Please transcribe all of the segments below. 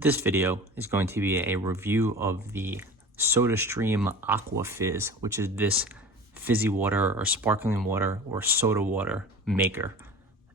This video is going to be a review of the Sodastream Aqua Fizz, which is this fizzy water or sparkling water or soda water maker.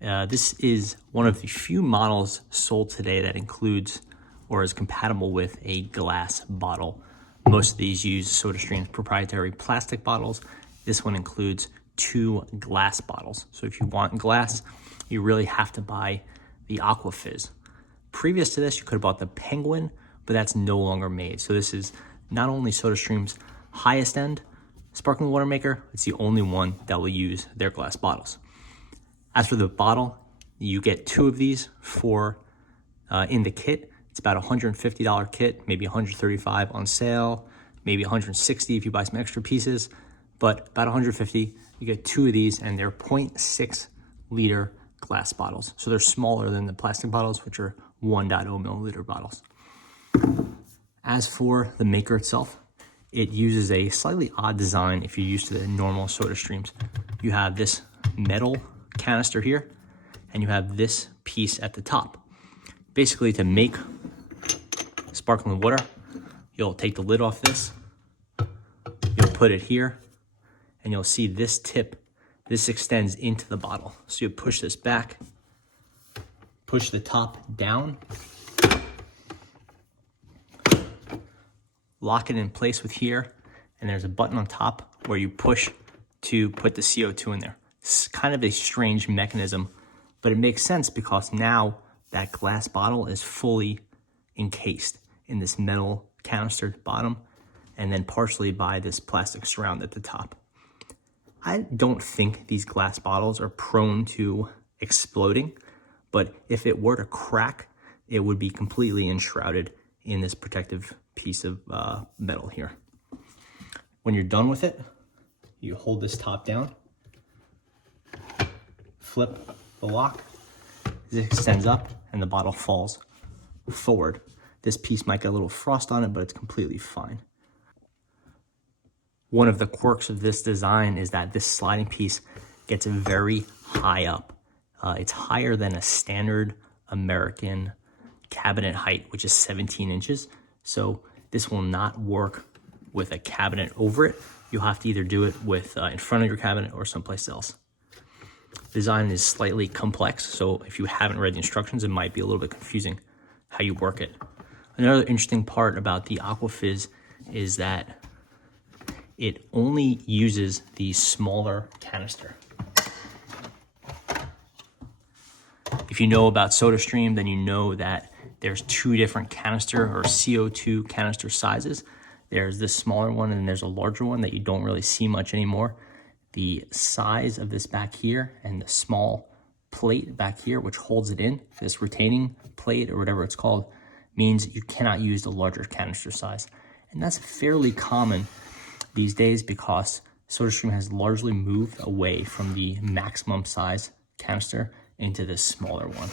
This is one of the few models sold today that includes or is compatible with a glass bottle. Most of these use Sodastream's proprietary plastic bottles. This one includes 2 glass bottles. So if you want glass, you really have to buy the Aqua Fizz. Previous to this, you could have bought the Penguin, but that's no longer made. So this is not only SodaStream's highest end sparkling water maker, it's the only one that will use their glass bottles. As for the bottle, you get 2 of these for in the kit. It's about a $150 kit, maybe $135 on sale, maybe $160 if you buy some extra pieces, but about $150. You get 2 of these, and they're 0.6 liter glass bottles. So they're smaller than the plastic bottles, which are 1.0 milliliter bottles. As for the maker itself, it uses a slightly odd design if you're used to the normal Sodastreams. You have this metal canister here, and you have this piece at the top. Basically, to make sparkling water, you'll take the lid off this, you'll put it here, and you'll see this tip. This extends into the bottle. So you push this back, push the top down, lock it in place with here, and there's a button on top where you push to put the CO2 in there. It's kind of a strange mechanism, but it makes sense because now that glass bottle is fully encased in this metal canister at the bottom, and then partially by this plastic surround at the top. I don't think these glass bottles are prone to exploding, but if it were to crack, it would be completely enshrouded in this protective piece of metal here. When you're done with it, you hold this top down, flip the lock, it extends up, and the bottle falls forward. This piece might get a little frost on it, but it's completely fine. One of the quirks of this design is that this sliding piece gets very high up. It's higher than a standard American cabinet height, which is 17 inches. So this will not work with a cabinet over it. You'll have to either do it with in front of your cabinet or someplace else. The design is slightly complex, so if you haven't read the instructions, it might be a little bit confusing how you work it. Another interesting part about the Aqua Fizz is that it only uses the smaller canister. If you know about Sodastream, then you know that there's 2 different canister or CO2 canister sizes. There's this smaller one and there's a larger one that you don't really see much anymore. The size of this back here and the small plate back here, which holds it in, this retaining plate or whatever it's called, means you cannot use the larger canister size. And that's fairly common these days because Sodastream has largely moved away from the maximum size canister into this smaller one.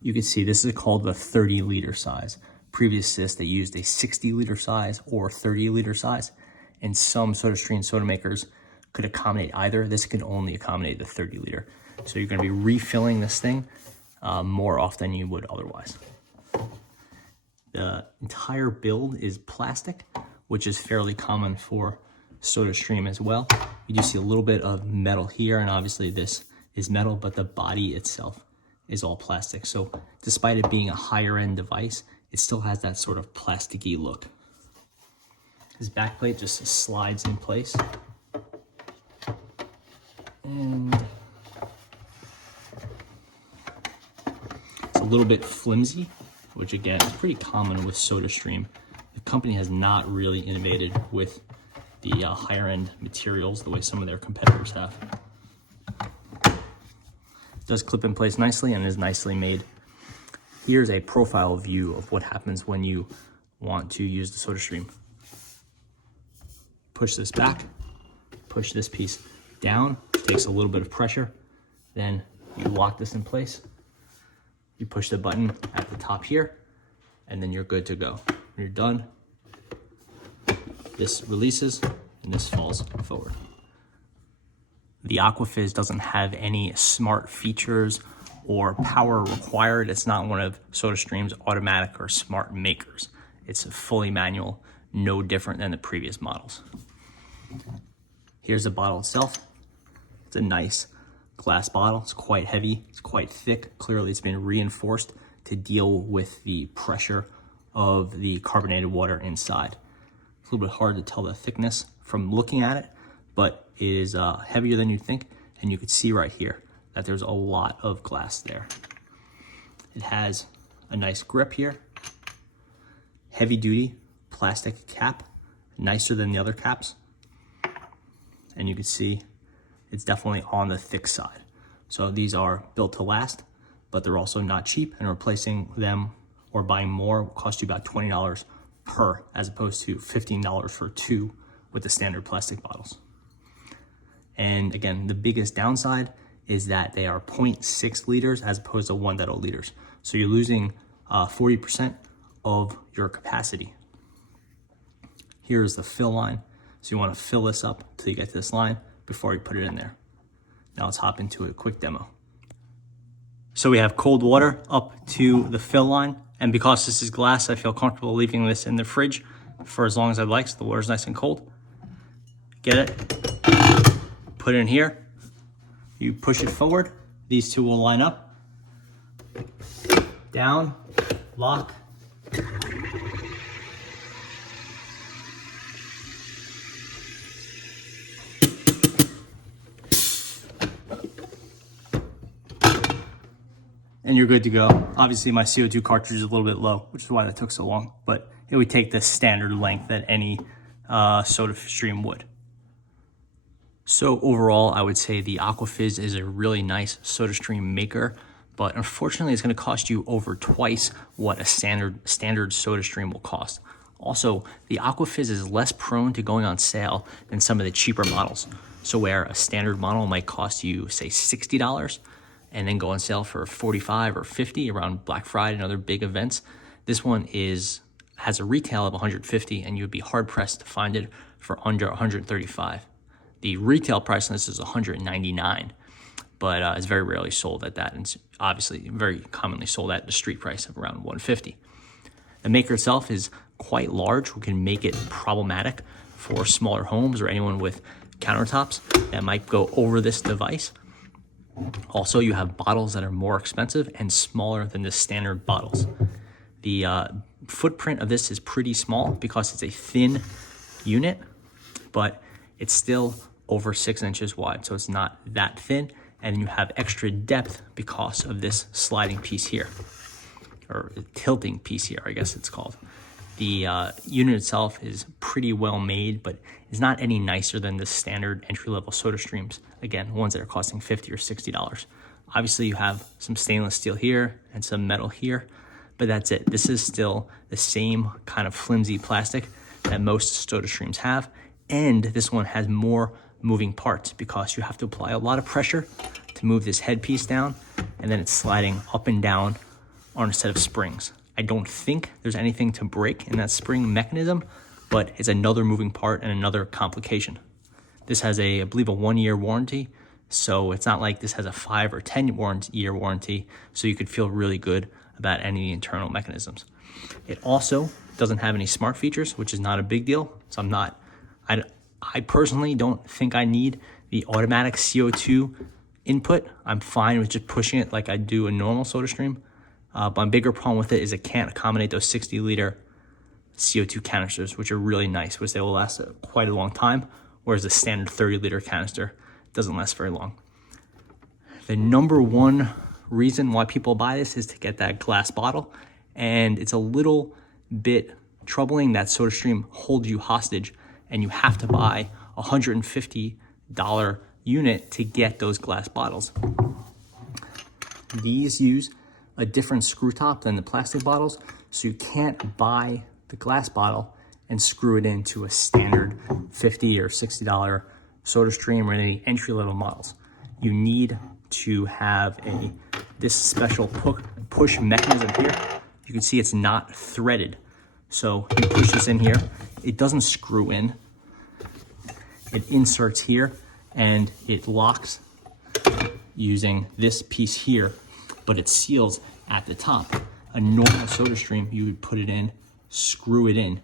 You can see this is called the 30 liter size. Previous to this, they used a 60 liter size or 30 liter size, and some Sodastream soda makers could accommodate either. This can only accommodate the 30 liter. So you're gonna be refilling this thing more often than you would otherwise. The entire build is plastic, which is fairly common for Sodastream as well. You do see a little bit of metal here, and obviously this is metal, but the body itself is all plastic. So despite it being a higher end device, it still has that sort of plasticky look. This backplate just slides in place. And it's a little bit flimsy, which again is pretty common with Sodastream. The company has not really innovated with the higher end materials the way some of their competitors have. It does clip in place nicely and is nicely made. Here's a profile view of what happens when you want to use the Sodastream. Push this back, push this piece down, takes a little bit of pressure, then you lock this in place. You push the button at the top here, and then you're good to go. When you're done, this releases and this falls forward. The Aqua Fizz doesn't have any smart features or power required. It's not one of Sodastream's automatic or smart makers. It's fully manual, no different than the previous models. Here's the bottle itself. It's a nice glass bottle. It's quite heavy, it's quite thick. Clearly it's been reinforced to deal with the pressure of the carbonated water inside. It's a little bit hard to tell the thickness from looking at it, but it is heavier than you'd think. And you can see right here that there's a lot of glass there. It has a nice grip here, heavy duty plastic cap, nicer than the other caps. And you can see it's definitely on the thick side. So these are built to last, but they're also not cheap, and replacing them or buying more will cost you about $20 per, as opposed to $15 for two with the standard plastic bottles. And again, the biggest downside is that they are 0.6 liters as opposed to 1.0 liters. So you're losing 40% of your capacity. Here's the fill line. So you want to fill this up until you get to this line before you put it in there. Now let's hop into a quick demo. So we have cold water up to the fill line. And because this is glass, I feel comfortable leaving this in the fridge for as long as I'd like, so the water's nice and cold. Get it, put it in here. You push it forward. These two will line up. Down, lock. And you're good to go. Obviously my CO2 cartridge is a little bit low, which is why that took so long, but it would take the standard length that any Sodastream would. So overall, I would say the Aqua Fizz is a really nice Sodastream maker, but unfortunately it's gonna cost you over twice what a standard Sodastream will cost. Also, the Aqua Fizz is less prone to going on sale than some of the cheaper models. So where a standard model might cost you, say, $60, and then go on sale for $45 or $50 around Black Friday and other big events, this one has a retail of $150, and you would be hard pressed to find it for under $135. The retail price on this is $199, but it's very rarely sold at that, and it's obviously very commonly sold at the street price of around $150. The maker itself is quite large, which can make it problematic for smaller homes or anyone with countertops that might go over this device. Also, you have bottles that are more expensive and smaller than the standard bottles. The footprint of this is pretty small because it's a thin unit, but it's still over 6 inches wide, so it's not that thin. And you have extra depth because of this sliding piece here, or tilting piece here, I guess it's called. The unit itself is pretty well made, but is not any nicer than the standard entry-level Sodastreams. Again, ones that are costing $50 or $60. Obviously, you have some stainless steel here and some metal here, but that's it. This is still the same kind of flimsy plastic that most Sodastreams have, and this one has more moving parts because you have to apply a lot of pressure to move this headpiece down, and then it's sliding up and down on a set of springs. I don't think there's anything to break in that spring mechanism, but it's another moving part and another complication. This has I believe a 1-year warranty, so it's not like this has a 5 or 10-year warranty, so you could feel really good about any internal mechanisms. It also doesn't have any smart features, which is not a big deal. So I personally don't think I need the automatic CO2 input. I'm fine with just pushing it like I do a normal Sodastream. But my bigger problem with it is it can't accommodate those 60-liter CO2 canisters, which are really nice, which they will last quite a long time, whereas the standard 30-liter canister doesn't last very long. The number one reason why people buy this is to get that glass bottle, and it's a little bit troubling that Sodastream holds you hostage, and you have to buy a $150 unit to get those glass bottles. These use a different screw top than the plastic bottles, so you can't buy the glass bottle and screw it into a standard $50 or $60 Sodastream or any entry-level models. You need to have this special push mechanism here. You can see it's not threaded, so you push this in here. It doesn't screw in. It inserts here and it locks using this piece here. but it seals at the top. A normal Sodastream, you would put it in, screw it in,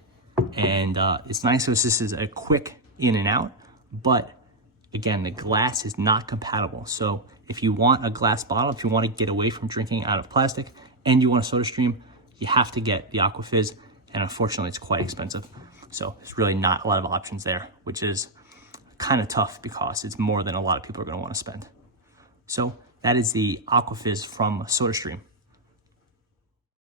and it's nice because this is a quick in and out, but again, the glass is not compatible. So if you want a glass bottle, if you want to get away from drinking out of plastic and you want a Sodastream, you have to get the Aqua Fizz, and unfortunately it's quite expensive. So there's really not a lot of options there, which is kind of tough because it's more than a lot of people are going to want to spend. So that is the Aqua Fizz from Sodastream.